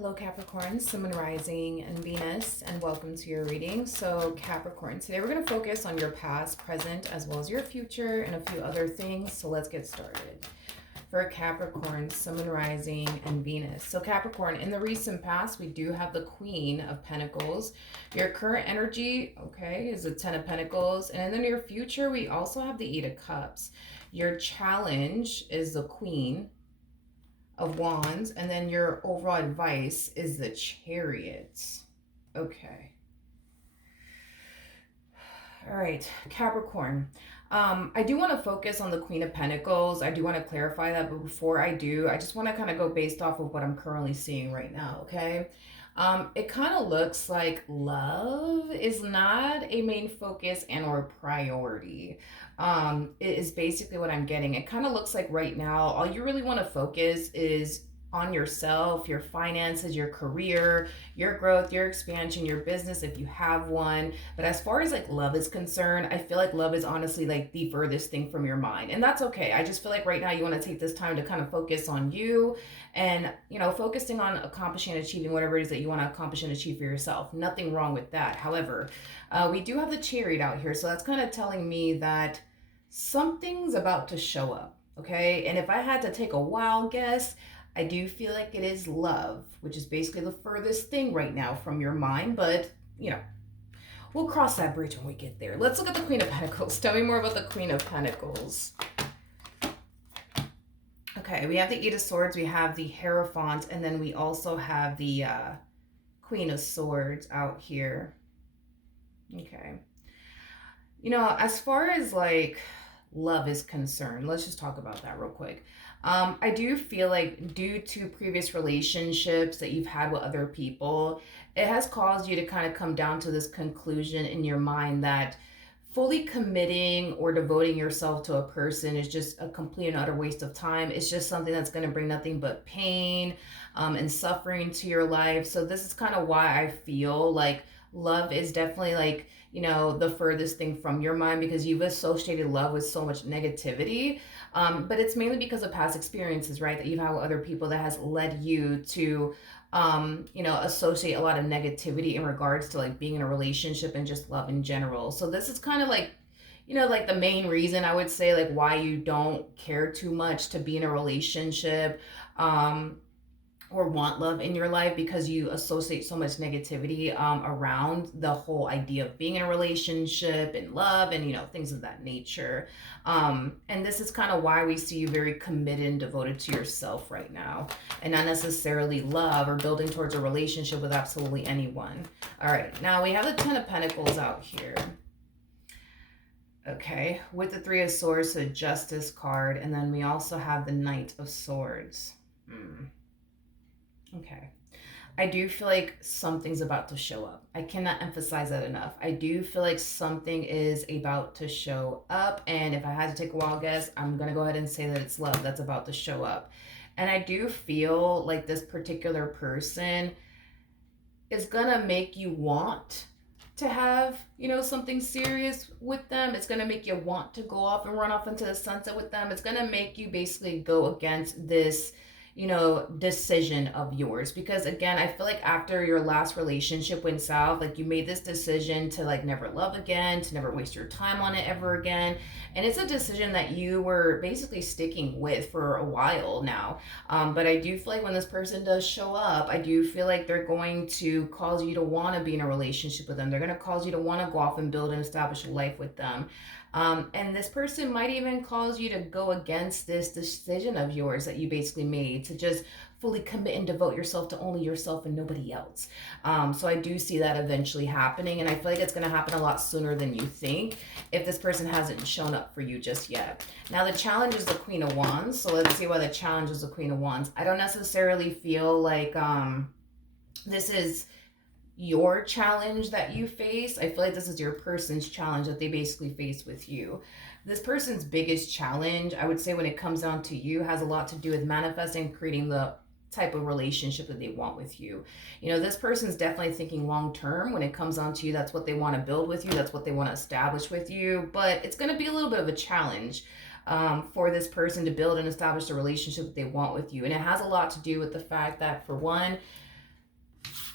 Hello Capricorn, Sun, Moon, Rising, and Venus, and welcome to your reading. So Capricorn, today we're going to focus on your past, present, as well as your future, and a few other things. So let's get started. For Capricorn, Sun, Moon, Rising, and Venus. So Capricorn, in the recent past, we do have the Queen of Pentacles. Your current energy, okay, is the Ten of Pentacles. And in the near future, we also have the Eight of Cups. Your challenge is the Queen of Wands, and then your overall advice is the Chariot. Okay. All right, Capricorn. I do want to focus on the Queen of Pentacles. I do want to clarify that, but before I do, I just want to kind of go based off of what I'm currently seeing right now, okay? It kind of looks like love is not a main focus and or priority. It is basically what I'm getting. It kind of looks like right now, all you really want to focus is on yourself, your finances, your career, your growth, your expansion, your business if you have one. But as far as like love is concerned, I feel like love is honestly like the furthest thing from your mind. And that's okay. I just feel like right now you want to take this time to kind of focus on you and, focusing on accomplishing and achieving whatever it is that you want to accomplish and achieve for yourself. Nothing wrong with that. However, we do have the Chariot out here. So that's kind of telling me that something's about to show up. Okay. And if I had to take a wild guess, I do feel like it is love, which is basically the furthest thing right now from your mind, but, we'll cross that bridge when we get there. Let's look at the Queen of Pentacles. Tell me more about the Queen of Pentacles. Okay, we have the Eight of Swords, we have the Hierophant, and then we also have the Queen of Swords out here. Okay. As far as like love is concerned, let's just talk about that real quick. I do feel like due to previous relationships that you've had with other people, it has caused you to kind of come down to this conclusion in your mind that fully committing or devoting yourself to a person is just a complete and utter waste of time. It's just something that's going to bring nothing but pain and suffering to your life. So this is kind of why I feel like love is definitely like, the furthest thing from your mind, because you've associated love with so much negativity. But it's mainly because of past experiences, right? That you've had with other people that has led you to, associate a lot of negativity in regards to like being in a relationship and just love in general. So this is kind of like, like the main reason I would say like why you don't care too much to be in a relationship. Or want love in your life, because you associate so much negativity around the whole idea of being in a relationship and love and things of that nature. And this is kind of why we see you very committed and devoted to yourself right now, and not necessarily love or building towards a relationship with absolutely anyone. All right, now we have the Ten of Pentacles out here. Okay, with the Three of Swords, the Justice card, and then we also have the Knight of Swords. Okay. I do feel like something's about to show up. I cannot emphasize that enough. I do feel like something is about to show up. And if I had to take a wild guess, I'm going to go ahead and say that it's love that's about to show up. And I do feel like this particular person is going to make you want to have, something serious with them. It's going to make you want to go off and run off into the sunset with them. It's going to make you basically go against this decision of yours, because again, I feel like after your last relationship went south, like you made this decision to like never love again, to never waste your time on it ever again. And it's a decision that you were basically sticking with for a while now. But I do feel like when this person does show up, I do feel like they're going to cause you to want to be in a relationship with them. They're going to cause you to want to go off and build and establish a life with them. And this person might even cause you to go against this decision of yours that you basically made to just fully commit and devote yourself to only yourself and nobody else. So I do see that eventually happening, and I feel like it's going to happen a lot sooner than you think if this person hasn't shown up for you just yet. Now the challenge is the Queen of Wands, so let's see why the challenge is the Queen of Wands. I don't necessarily feel like this is your challenge that you face. I feel like this is your person's challenge that they basically face with you. This person's biggest challenge, I would say, when it comes down to you, has a lot to do with manifesting, creating the type of relationship that they want with you. This person's definitely thinking long term when it comes down to you. That's what they want to build with you. That's what they want to establish with you. But it's going to be a little bit of a challenge for this person to build and establish the relationship that they want with you. And it has a lot to do with the fact that, for one,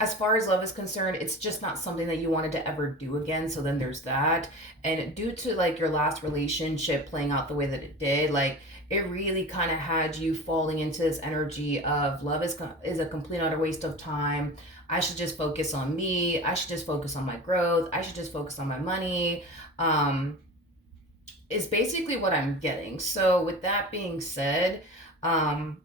as far as love is concerned, it's just not something that you wanted to ever do again. So then there's that. And due to like your last relationship playing out the way that it did, like it really kind of had you falling into this energy of love is a complete utter waste of time. I should just focus on me. I should just focus on my growth. I should just focus on my money. Is basically what I'm getting. So with that being said, um,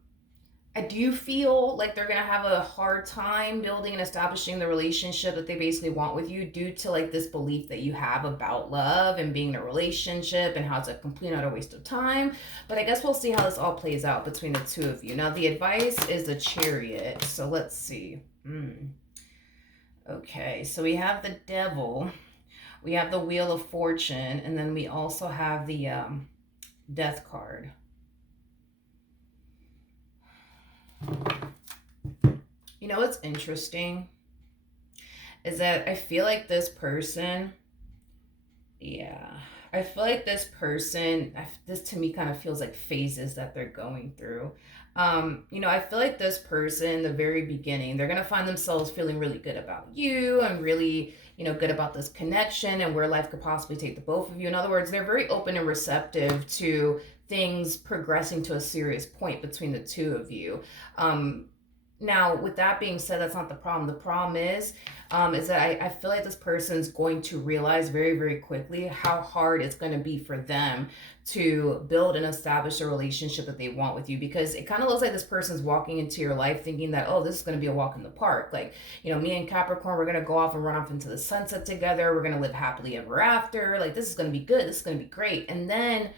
I do feel like they're gonna have a hard time building and establishing the relationship that they basically want with you due to like this belief that you have about love and being in a relationship and how it's a complete utter waste of time. But I guess we'll see how this all plays out between the two of you. Now the advice is the Chariot. So let's see. Okay, so we have the Devil, we have the Wheel of Fortune, and then we also have the Death card. You know what's interesting is that I feel like this person, yeah, I feel like this person, this to me kind of feels like phases that they're going through. I feel like this person, in the very beginning, they're gonna find themselves feeling really good about you and really, good about this connection and where life could possibly take the both of you. In other words, they're very open and receptive to things progressing to a serious point between the two of you. Now, with that being said, that's not the problem. The problem is that I feel like this person's going to realize very, very quickly how hard it's going to be for them to build and establish a relationship that they want with you, because it kind of looks like this person's walking into your life thinking that, oh, this is going to be a walk in the park. Like, me and Capricorn, we're going to go off and run off into the sunset together. We're going to live happily ever after. Like, this is going to be good. This is going to be great. And then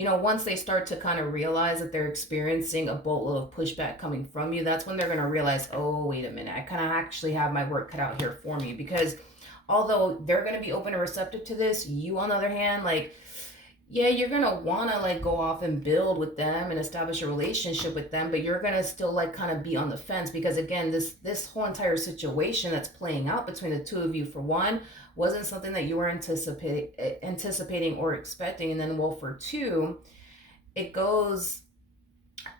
once they start to kind of realize that they're experiencing a boatload of pushback coming from you, that's when they're going to realize, oh, wait a minute, I kind of actually have my work cut out here for me. Because although they're going to be open and receptive to this, you, on the other hand, like, yeah, you're going to want to like go off and build with them and establish a relationship with them, but you're going to still like kind of be on the fence because, again, this whole entire situation that's playing out between the two of you, for one, wasn't something that you were anticipating or expecting. And then, well, for two, it goes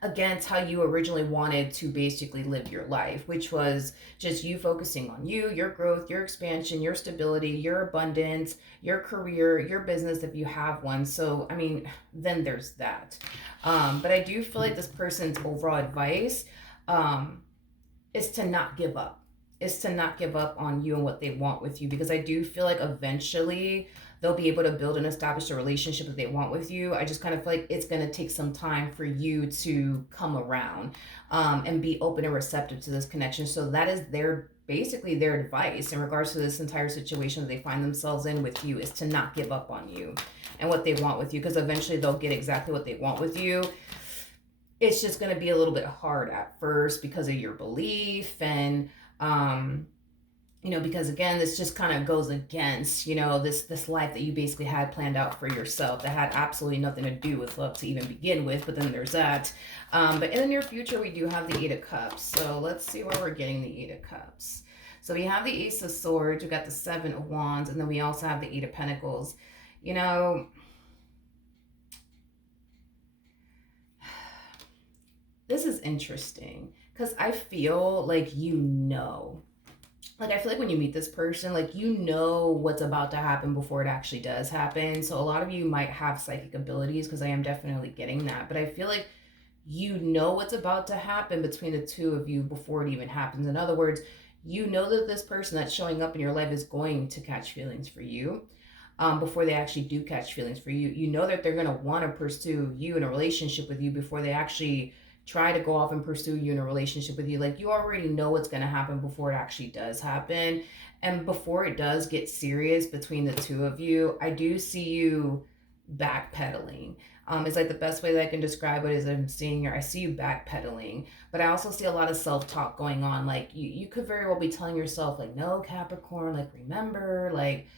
against how you originally wanted to basically live your life, which was just you focusing on you, your growth, your expansion, your stability, your abundance, your career, your business if you have one. So, I mean, then there's that. But I do feel like this person's overall advice is to not give up. Is to not give up on you and what they want with you, because I do feel like eventually they'll be able to build and establish a relationship that they want with you. I just kind of feel like it's going to take some time for you to come around and be open and receptive to this connection. So that is basically their advice in regards to this entire situation that they find themselves in with you, is to not give up on you and what they want with you, because eventually they'll get exactly what they want with you. It's just going to be a little bit hard at first because of your belief and because again, this just kind of goes against, this life that you basically had planned out for yourself that had absolutely nothing to do with love to even begin with. But then there's that. But in the near future, we do have the Eight of Cups. So let's see where we're getting the Eight of Cups. So we have the Ace of Swords, we got the Seven of Wands, and then we also have the Eight of Pentacles. This is interesting because I feel like I feel like when you meet this person, like what's about to happen before it actually does happen. So a lot of you might have psychic abilities, because I am definitely getting that. But I feel like what's about to happen between the two of you before it even happens. In other words, that this person that's showing up in your life is going to catch feelings for you. Before they actually do catch feelings for you. You know that they're going to want to pursue you in a relationship with you before they actually try to go off and pursue you in a relationship with you. Like, you already know what's going to happen before it actually does happen. And before it does get serious between the two of you, I do see you backpedaling. It's like the best way that I can describe it is I see you backpedaling, but I also see a lot of self-talk going on. Like, you could very well be telling yourself, like, no, Capricorn, like, remember, like,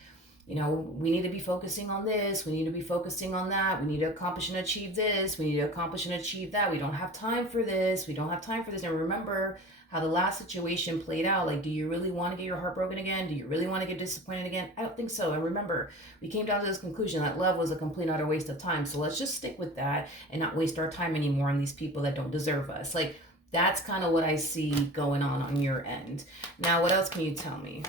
we need to be focusing on this. We need to be focusing on that. We need to accomplish and achieve this. We need to accomplish and achieve that. We don't have time for this. We don't have time for this. And remember how the last situation played out. Like, do you really want to get your heart broken again? Do you really want to get disappointed again? I don't think so. And remember, we came down to this conclusion that love was a complete and utter waste of time. So let's just stick with that and not waste our time anymore on these people that don't deserve us. Like, That's kind of what I see going on your end. Now, what else can you tell me?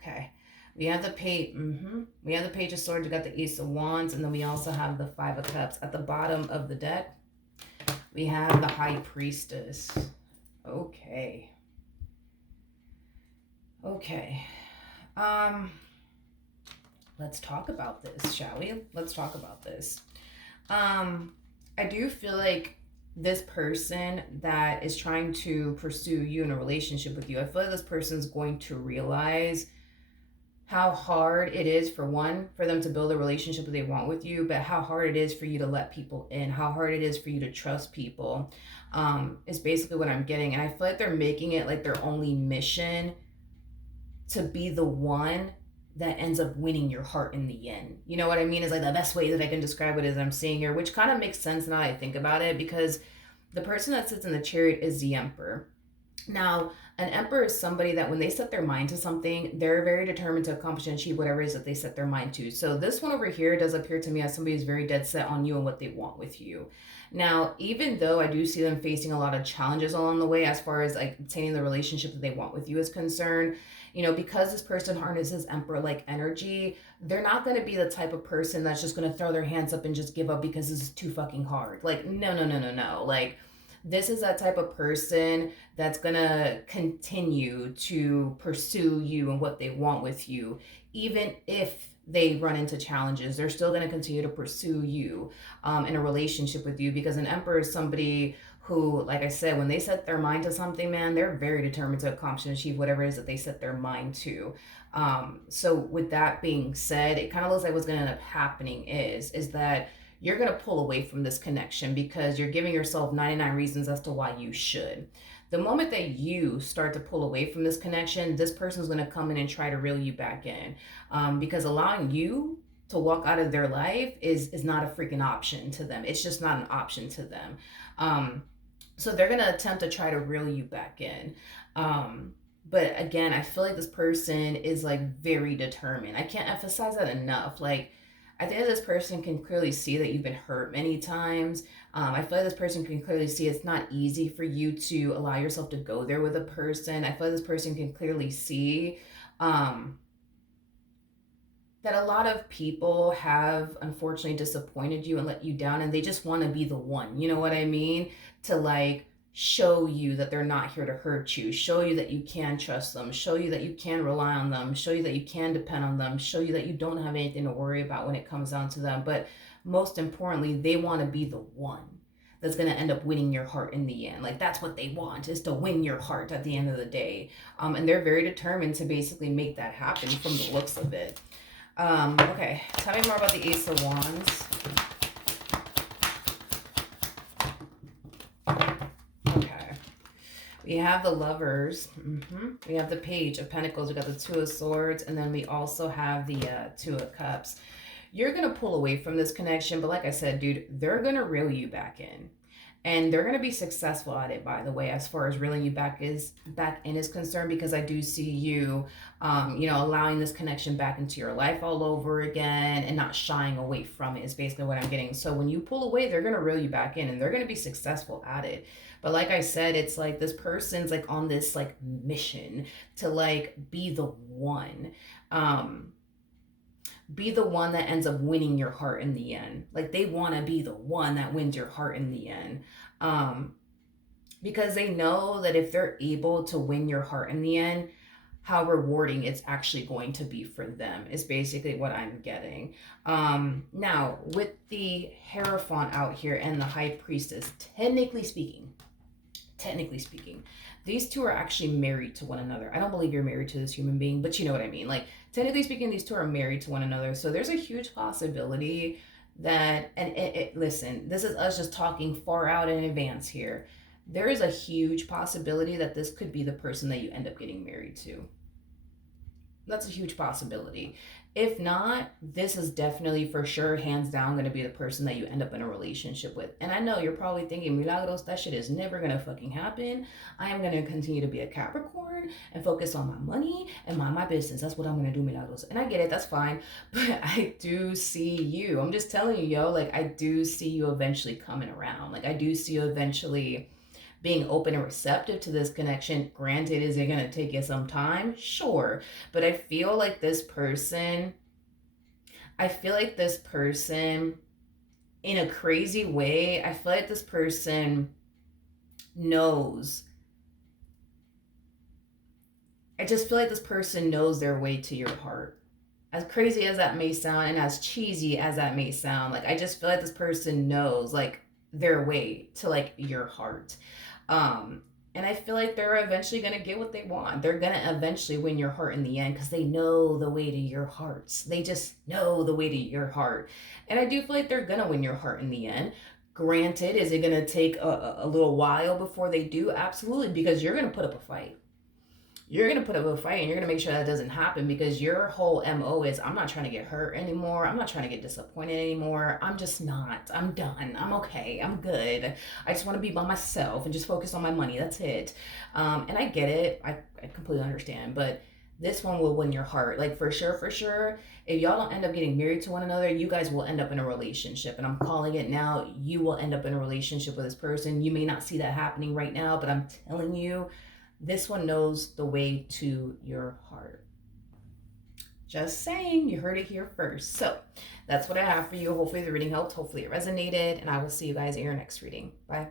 Okay. We have the page. We have the Page of Swords. We got the Ace of Wands, and then we also have the Five of Cups. At the bottom of the deck, we have the High Priestess. Okay. Okay. Let's talk about this, shall we? Let's talk about this. I do feel like this person that is trying to pursue you in a relationship with you, I feel like this person's going to realize how hard it is, for one, for them to build a relationship that they want with you, but how hard it is for you to let people in, how hard it is for you to trust people, is basically what I'm getting. And I feel like they're making it like their only mission to be the one that ends up winning your heart in the end. You know what I mean? Is like the best way that I can describe it is I'm seeing here, which kind of makes sense now that I think about it, because the person that sits in the chariot is the Emperor. Now, an emperor is somebody that when they set their mind to something, they're very determined to accomplish and achieve whatever it is that they set their mind to. So this one over here does appear to me as somebody who's very dead set on you and what they want with you. Now, even though I do see them facing a lot of challenges along the way as far as like obtaining the relationship that they want with you is concerned, you know, because this person harnesses emperor-like energy, they're not going to be the type of person that's just going to throw their hands up and just give up because this is too fucking hard. Like, no. Like, this is that type of person that's going to continue to pursue you and what they want with you, even if they run into challenges. They're still going to continue to pursue you in a relationship with you, because an emperor is somebody who, like I said, when they set their mind to something, man, they're very determined to accomplish and achieve whatever it is that they set their mind to. So with that being said, it kind of looks like what's going to end up happening is that you're going to pull away from this connection because you're giving yourself 99 reasons as to why you should. The moment that you start to pull away from this connection, this person is going to come in and try to reel you back in, because allowing you to walk out of their life is not a freaking option to them. It's just not an option to them. So they're going to attempt to try to reel you back in. But again, I feel like this person is like very determined. I can't emphasize that enough. Like, I think this person can clearly see that you've been hurt many times. I feel like this person can clearly see it's not easy for you to allow yourself to go there with a person. I feel like this person can clearly see that a lot of people have unfortunately disappointed you and let you down, and they just want to be the one. You know what I mean? To like show you that they're not here to hurt you, show you that you can trust them, show you that you can rely on them, show you that you can depend on them, show you that you don't have anything to worry about when it comes down to them. But most importantly, they want to be the one that's going to end up winning your heart in the end. Like, that's what they want, is to win your heart at the end of the day. And they're very determined to basically make that happen from the looks of it. Okay, tell me more about the Ace of Wands. We have the Lovers. We have the Page of Pentacles. We got the Two of Swords. And then we also have the Two of Cups. You're going to pull away from this connection. But like I said, dude, they're going to reel you back in. And they're going to be successful at it, by the way, as far as reeling you back in is concerned. Because I do see you, allowing this connection back into your life all over again and not shying away from it is basically what I'm getting. So when you pull away, they're going to reel you back in and they're going to be successful at it. But like I said, it's like this person's like on this like mission to like be the one. Be the one that ends up winning your heart in the end. Like, they want to be the one that wins your heart in the end. Because they know that if they're able to win your heart in the end, how rewarding it's actually going to be for them is basically what I'm getting. Now, with the Hierophant out here and the High Priestess, technically speaking, these two are actually married to one another. I don't believe you're married to this human being, but you know what I mean. Like, technically speaking, these two are married to one another. So there's a huge possibility that, and listen, this is us just talking far out in advance here. There is a huge possibility that this could be the person that you end up getting married to. That's a huge possibility. If not, this is definitely for sure, hands down, going to be the person that you end up in a relationship with. And I know you're probably thinking, Milagros, that shit is never going to fucking happen. I am going to continue to be a Capricorn and focus on my money and mind my business. That's what I'm going to do, Milagros. And I get it, that's fine. But I do see you. I'm just telling you, yo, like, I do see you eventually coming around. Like, I do see you eventually being open and receptive to this connection. Granted, is it going to take you some time? Sure. But I feel like this person, in a crazy way, I feel like this person knows. I just feel like this person knows their way to your heart. As crazy as that may sound and as cheesy as that may sound, like, I just feel like this person knows, like, their way to, like, your heart. Um, and I feel like they're eventually gonna get what they want. They're gonna eventually win your heart in the end because they know the way to your hearts. They just know the way to your heart. And I do feel like they're gonna win your heart in the end. Granted, is it gonna take a little while before they do? Absolutely, because you're gonna put up a fight. You're gonna put up a fight and you're gonna make sure that doesn't happen because your whole MO is, I'm not trying to get hurt anymore. I'm not trying to get disappointed anymore. I'm just not. I'm done. I'm okay. I'm good. I just want to be by myself and just focus on my money. That's it. And I get it. I completely understand. But this one will win your heart. Like, for sure, for sure. If y'all don't end up getting married to one another, you guys will end up in a relationship. And I'm calling it now. You will end up in a relationship with this person. You may not see that happening right now, but I'm telling you, this one knows the way to your heart. Just saying, you heard it here first. So that's what I have for you. Hopefully the reading helped. Hopefully it resonated. And I will see you guys in your next reading. Bye.